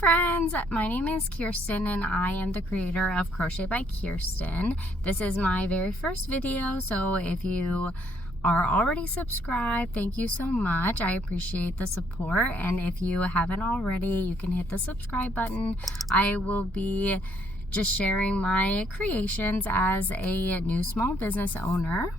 friends, my name is Kirsten and I am the creator of Crochet by Kirsten. This is my very first video, so if you are already subscribed, thank you so much. I appreciate the support, and if you haven't already, you can hit the subscribe button. I will be just sharing my creations as a new small business owner.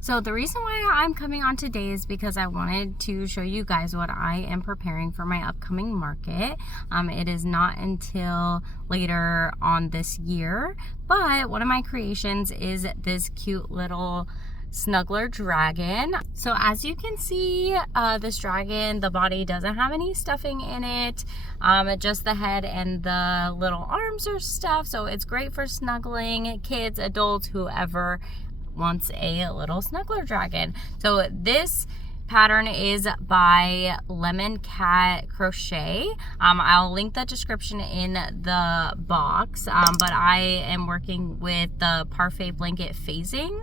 So the reason why I'm coming on today is because I wanted to show you guys what I am preparing for my upcoming market. It is not until later on this year, but one of my creations is this cute little snuggler dragon. So as you can see, this dragon, the body doesn't have any stuffing in it, just the head and the little arms are stuffed. So it's great for snuggling kids, adults, whoever wants a little snuggler dragon. So this pattern is by Lemon Cat Crochet. I'll link the description in the box, but I am working with the Parfait blanket phasing,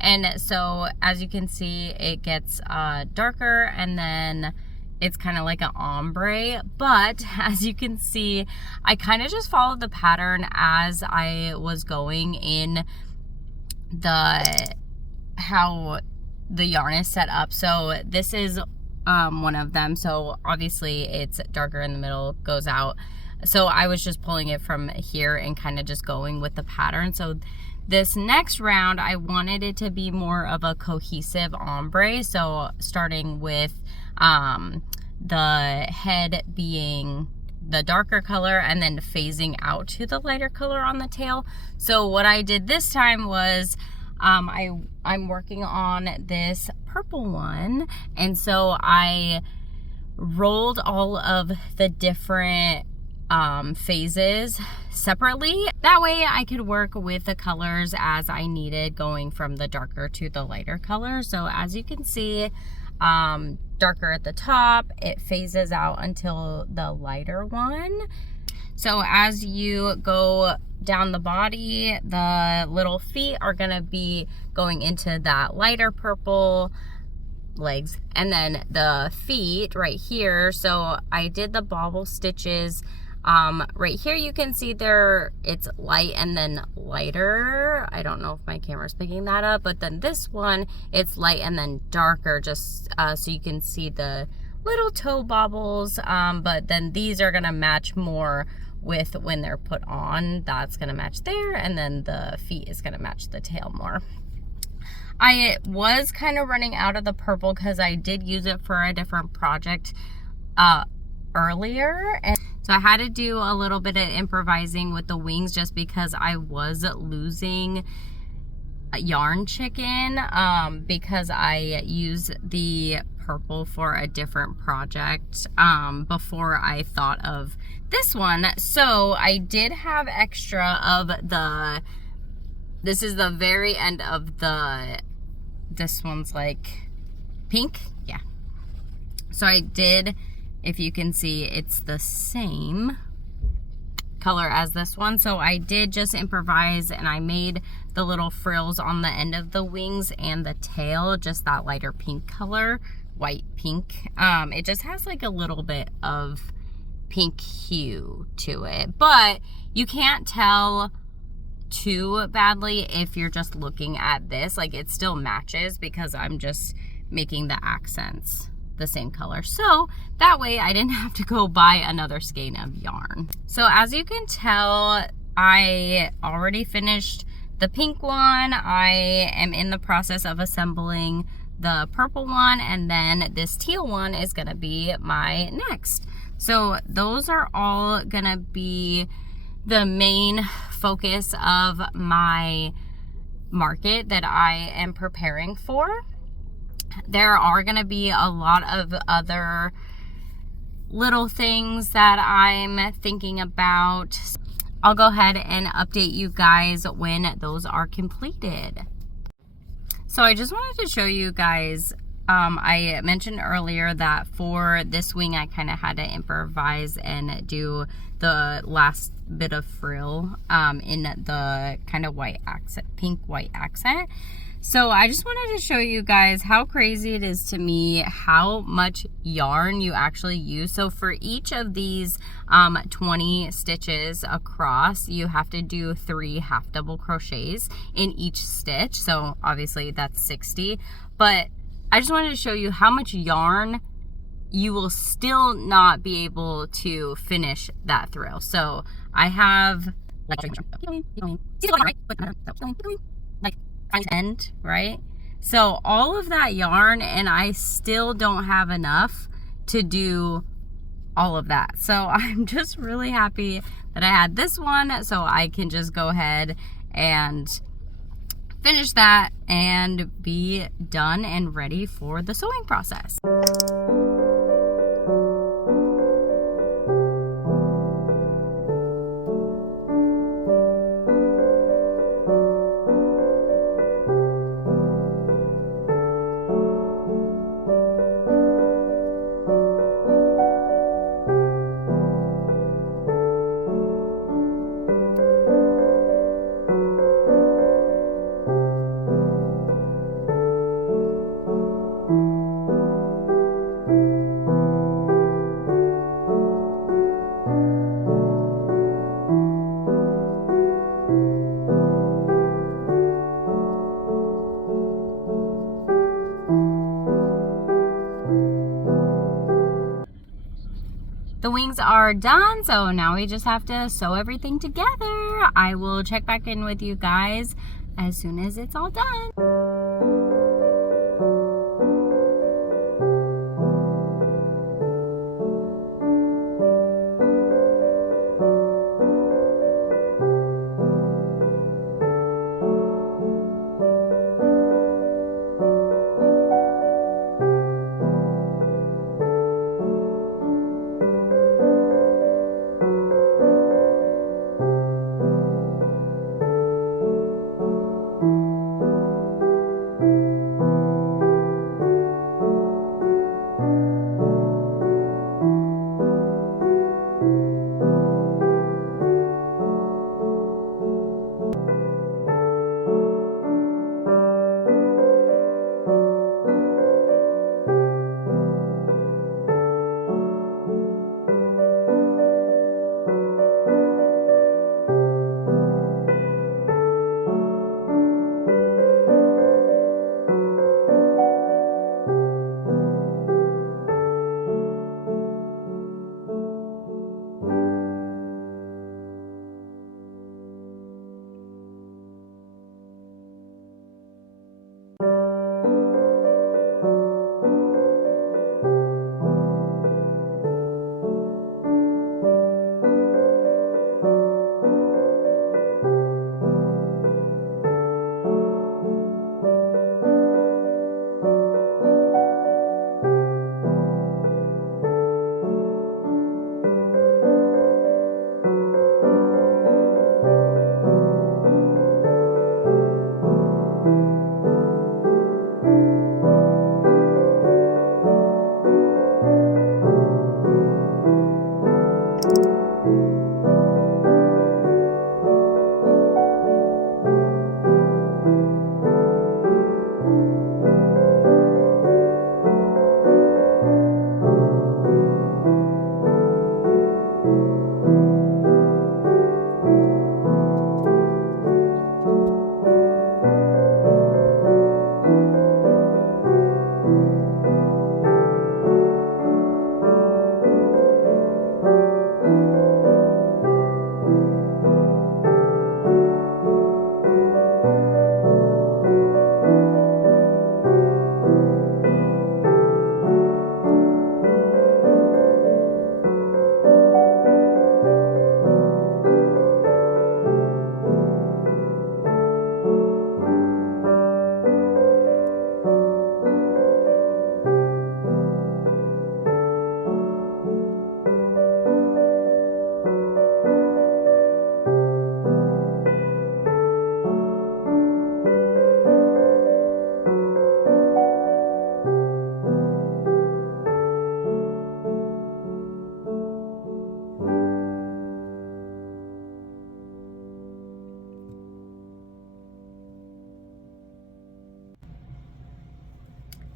and so as you can see, it gets darker and then it's kind of like an ombre, but as you can see, I kind of just followed the pattern as I was going in how the yarn is set up. So this is one of them. So obviously it's darker in the middle, goes out. So I was just pulling it from here and kind of just going with the pattern. So this next round, I wanted it to be more of a cohesive ombre. So starting with the head being the darker color and then phasing out to the lighter color on the tail. So what I did this time was I'm working on this purple one, and so I rolled all of the different phases separately. That way I could work with the colors as I needed, going from the darker to the lighter color. So as you can see, darker at the top, it phases out until the lighter one. So as you go down the body, the little feet are gonna be going into that lighter purple, legs, and then the feet right here. So I did the bobble stitches. Right here you can see it's light and then lighter. I don't know if my camera's picking that up, but then this one, it's light and then darker, just so you can see the little toe bobbles, but then these are gonna match more with when they're put on. That's gonna match there, and then the feet is gonna match the tail more. I was kind of running out of the purple because I did use it for a different project earlier, and so I had to do a little bit of improvising with the wings just because I was losing yarn chicken, because I used the purple for a different project before I thought of this one. So I did have extra of this is the very end of this one's like pink, yeah. So I did, if you can see, it's the same color as this one. So I did just improvise and I made the little frills on the end of the wings and the tail just that lighter pink color, white pink. It just has like a little bit of pink hue to it, but you can't tell too badly if you're just looking at this. Like, it still matches because I'm just making the accents the same color, so that way I didn't have to go buy another skein of yarn. So as you can tell, I already finished the pink one. I am in the process of assembling the purple one, and then this teal one is gonna be my next. So those are all gonna be the main focus of my market that I am preparing for. There are going to be a lot of other little things that I'm thinking about. I'll go ahead and update you guys when those are completed. So I just wanted to show you guys, I mentioned earlier that for this wing I kind of had to improvise and do the last bit of frill in the kind of white accent, pink white accent. So I just wanted to show you guys how crazy it is to me how much yarn you actually use. So for each of these 20 stitches across, you have to do 3 half double crochets in each stitch. So obviously that's 60, but I just wanted to show you how much yarn you will still not be able to finish that through. So I have like end, right? So all of that yarn, and I still don't have enough to do all of that. So I'm just really happy that I had this one, so I can just go ahead and finish that and be done and ready for the sewing process. The wings are done, so now we just have to sew everything together. I will check back in with you guys as soon as it's all done.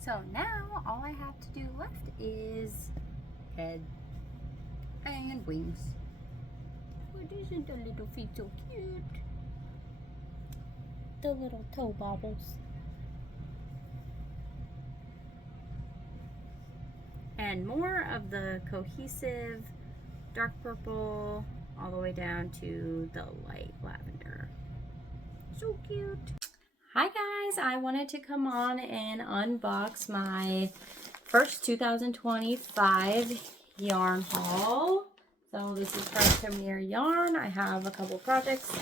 So now all I have to do left is head and wings. But isn't the little feet so cute? The little toe bobbles. And more of the cohesive dark purple all the way down to the light lavender. So cute. Hi guys, I wanted to come on and unbox my first 2025 yarn haul. So this is from Premier Yarn. I have a couple projects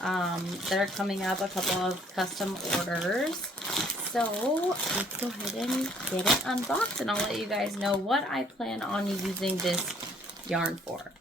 that are coming up, a couple of custom orders. So let's go ahead and get it unboxed, and I'll let you guys know what I plan on using this yarn for.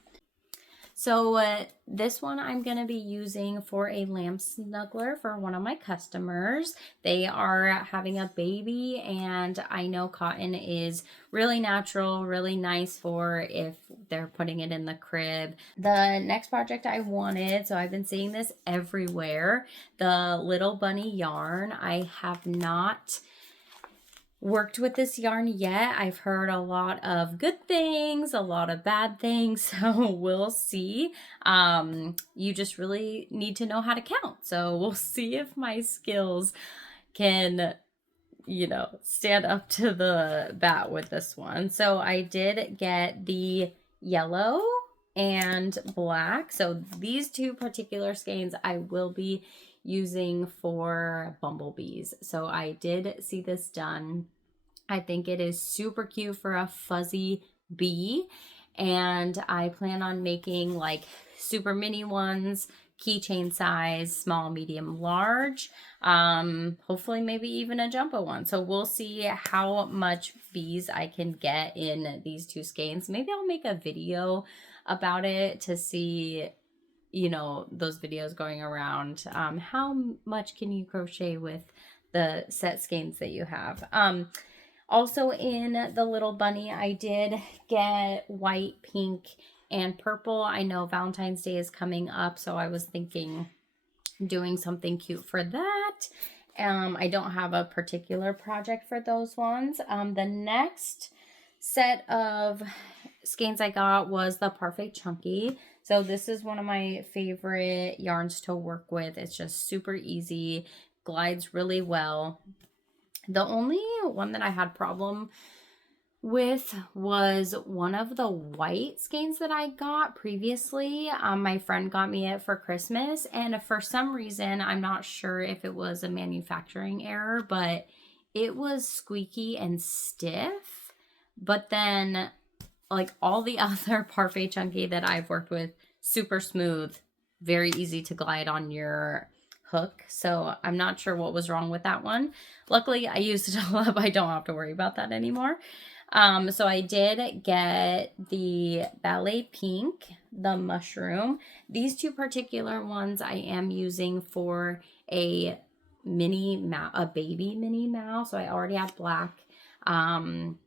So this one I'm going to be using for a lamb snuggler for one of my customers. They are having a baby, and I know cotton is really natural, really nice for if they're putting it in the crib. The next project I wanted, so I've been seeing this everywhere, the Little Bunny yarn. I have not worked with this yarn yet. I've heard a lot of good things, a lot of bad things, so we'll see. You just really need to know how to count, so we'll see if my skills can, you know, stand up to the bat with this one. So I did get the yellow and black. So these two particular skeins I will be using for bumblebees. So I did see this done. I think it is super cute for a fuzzy bee, and I plan on making like super mini ones, keychain size, small, medium, large, hopefully maybe even a jumbo one. So we'll see how much bees I can get in these two skeins. Maybe I'll make a video about it to see, you know, those videos going around, how much can you crochet with the set skeins that you have. Also in the Little Bunny, I did get white, pink, and purple. I know Valentine's Day is coming up, so I was thinking doing something cute for that. I don't have a particular project for those ones. The next set of skeins I got was the Parfait Chunky. So this is one of my favorite yarns to work with. It's just super easy, glides really well. The only one that I had problem with was one of the white skeins that I got previously. My friend got me it for Christmas, and for some reason, I'm not sure if it was a manufacturing error, but it was squeaky and stiff. But then, like all the other Parfait Chunky that I've worked with, super smooth, very easy to glide on your hook. So I'm not sure what was wrong with that one. Luckily, I used it all up. I don't have to worry about that anymore. So I did get the Ballet Pink, the Mushroom. These two particular ones I am using for a baby Minnie Mouse. So I already have black and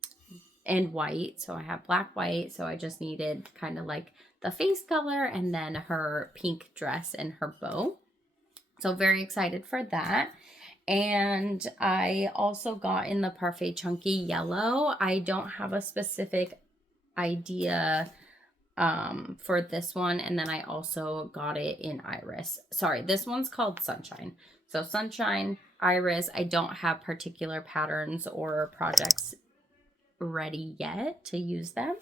white. So I have black, white. So I just needed kind of like the face color and then her pink dress and her bow. So very excited for that. And I also got in the Parfait Chunky yellow. I don't have a specific idea for this one. And then I also got it in Iris. Sorry, this one's called Sunshine. So Sunshine, Iris, I don't have particular patterns or projects ready yet to use them.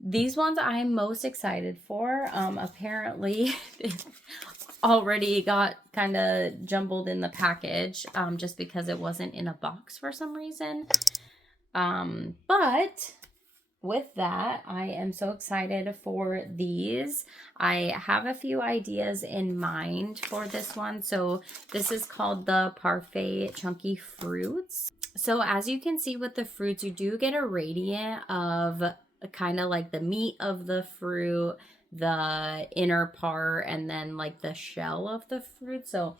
These ones I'm most excited for. Apparently already got kind of jumbled in the package just because it wasn't in a box for some reason. But with that, I am so excited for these. I have a few ideas in mind for this one. So this is called the Parfait Chunky Fruits. So as you can see with the fruits, you do get a gradient of kind of like the meat of the fruit, the inner part, and then like the shell of the fruit. So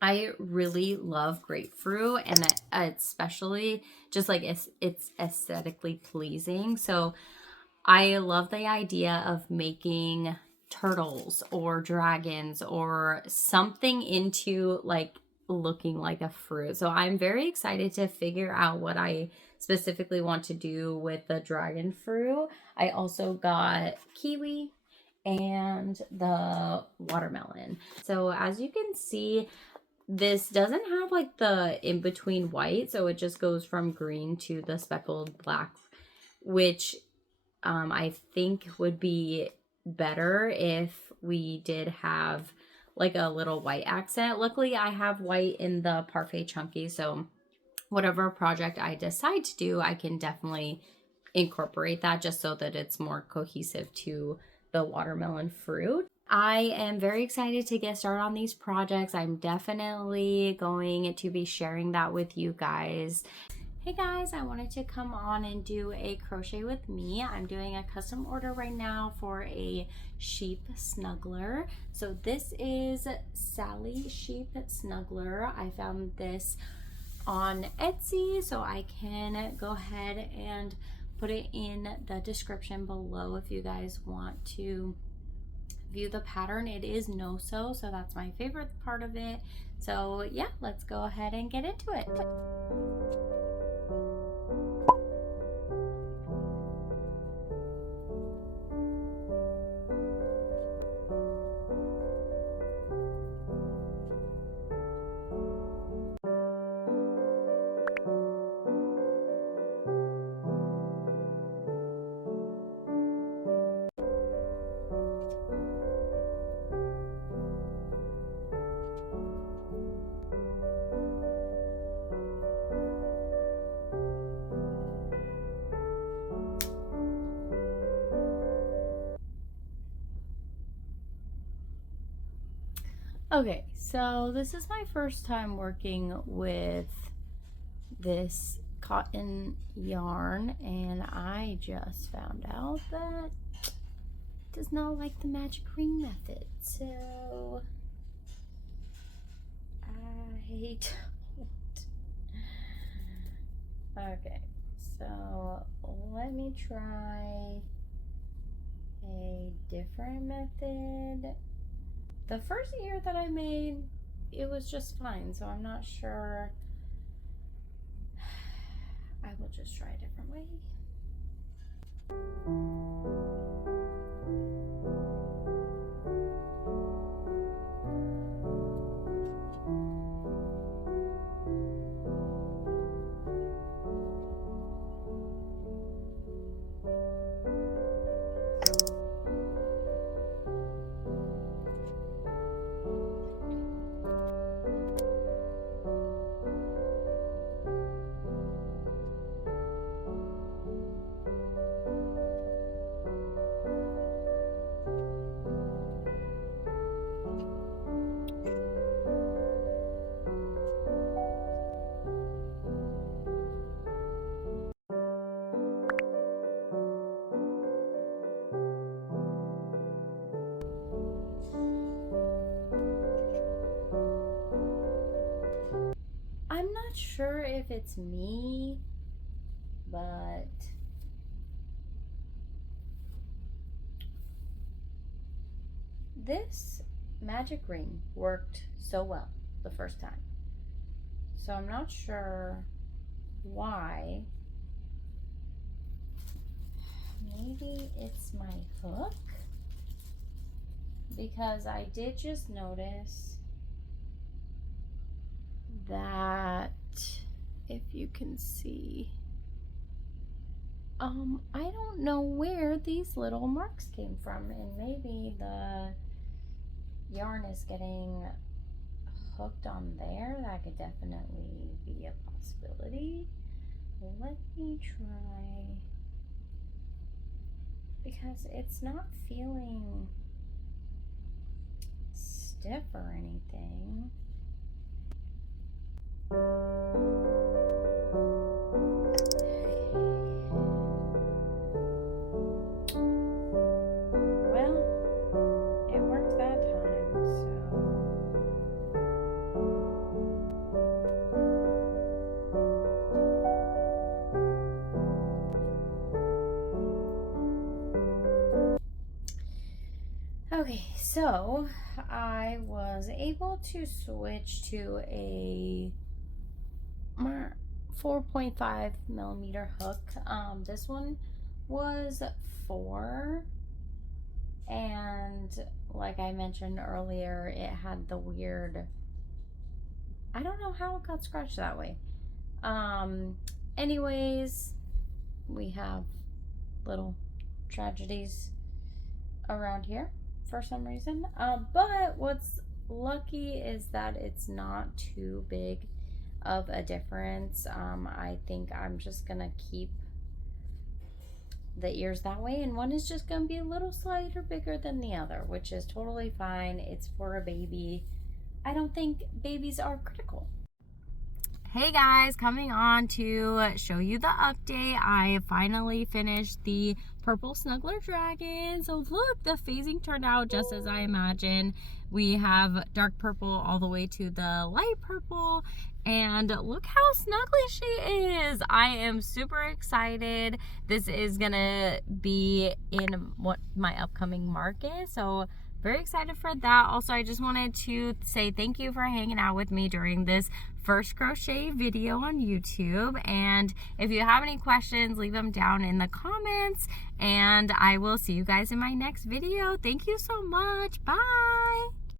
I really love grapefruit, and especially just like it's aesthetically pleasing. So I love the idea of making turtles or dragons or something into like looking like a fruit. So I'm very excited to figure out what I specifically want to do with the dragon fruit. I also got kiwi and the watermelon. So as you can see, this doesn't have like the in-between white, so it just goes from green to the speckled black, which I think would be better if we did have like a little white accent. Luckily, I have white in the Parfait Chunky, so whatever project I decide to do, I can definitely incorporate that just so that it's more cohesive to the watermelon fruit. I am very excited to get started on these projects. I'm definitely going to be sharing that with you guys. Hey guys, I wanted to come on and do a crochet with me. I'm doing a custom order right now for a sheep snuggler. So this is Sally Sheep Snuggler. I found this on Etsy, so I can go ahead and put it in the description below if you guys want to view the pattern. It is no-sew, so that's my favorite part of it. So yeah, let's go ahead and get into it. Okay, so this is my first time working with this cotton yarn, and I just found out that it does not like the magic ring method. So I don't. Okay, so let me try a different method. The first ear that I made, it was just fine, so I'm not sure. I will just try a different way. I'm not sure if it's me, but this magic ring worked so well the first time. So I'm not sure why. Maybe it's my hook, because I did just notice that, if you can see, I don't know where these little marks came from, and maybe the yarn is getting hooked on there. That could definitely be a possibility. Let me try, because it's not feeling stiff or anything. Well, it worked that time, Okay, so I was able to switch to a 4.5 millimeter hook. This one was 4, and like I mentioned earlier, it had the weird, I don't know how it got scratched that way. Anyways, we have little tragedies around here for some reason. But what's lucky is that it's not too big of a difference. I think I'm just gonna keep the ears that way, and one is just gonna be a little slighter bigger than the other, which is totally fine. It's for a baby. I don't think babies are critical. Hey guys, coming on to show you the update. I finally finished the purple snuggler dragon. So look, the phasing turned out just as I imagined. We have dark purple all the way to the light purple, and look how snuggly she is. I am super excited. This is gonna be in what my upcoming market, so very excited for that. Also, I just wanted to say thank you for hanging out with me during this first crochet video on YouTube. And if you have any questions, leave them down in the comments. And I will see you guys in my next video. Thank you so much. Bye.